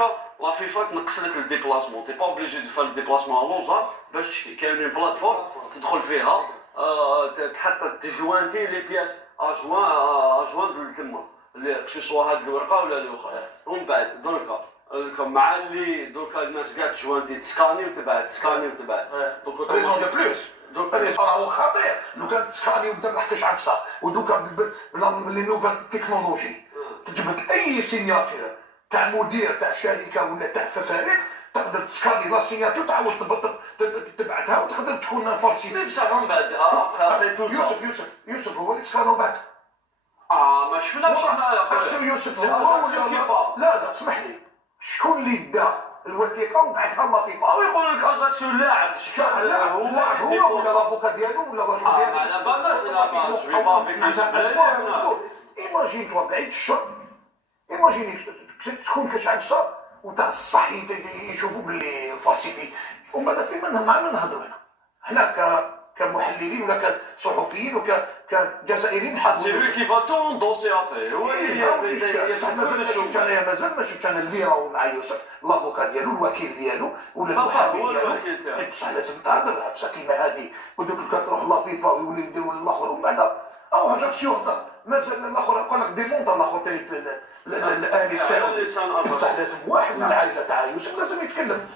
دوكا لا فيفا تنقص لك الديبلاسمون، تي با اوبليجي دو فار الديبلاسمون ا لوزا باش تشري. كاين اون بلاتفورم تدخل فيها تحط تجوانتي لي بياس اجوان لتما كو سوا هاد الورقه ولا الاخرى. ومن بعد دركا مع اللي دركا الناس كاع تجوانتي تسكاني وتبعت دونك ريزون دو بلوس راهو خطير لو كان تسكاني ودير حتى شحال صح. ودوكا لي نوفال تكنولوجي تجبد اي سيناتور تاع مدير تاع شركه ولا تاع فريق، تقدر تسكاني لا سيناتور تعاود تبعتها وتقدر تكون فالسيفي. بصح من بعد يوسف هو اللي سكانو بعد. ما شفناش حنايا. اسكو يوسف هو ولا لا اسمح لي، شكون اللي دا الوثيقه وبعثها لا فيفا؟ ويقول لك ازاكسيو اللاعب اللاعب هو ولا لافوكا ديالو ولا واش مزيان؟ على بالنا ايماجين توا بعيد الشر، ايماجيني تكون كتعرف صار وتاع الصحي يشوفوا باللي فالسيفي. ومن بعد في من نهضروا هنا كمحللين ولا كصحفيين وكجزائريين حاضرين. سي لو كي فا تو دوسي ابري. هو مازال ما شفتش انا اللي راهو مع يوسف لافوكا ديالو الوكيل ديالو ولا المحامي ديالو. بصح لازم تهضر عفسه كيما هادي ودوك كتروح لا فيفا ويولي يديروا الاخر ومن بعد اجاكسيو هضر مازال الاخر قال لك ديمونطا الاخر الاهلي السنوي. بصح لازم واحد من العائله تاع يوسف لازم يتكلم.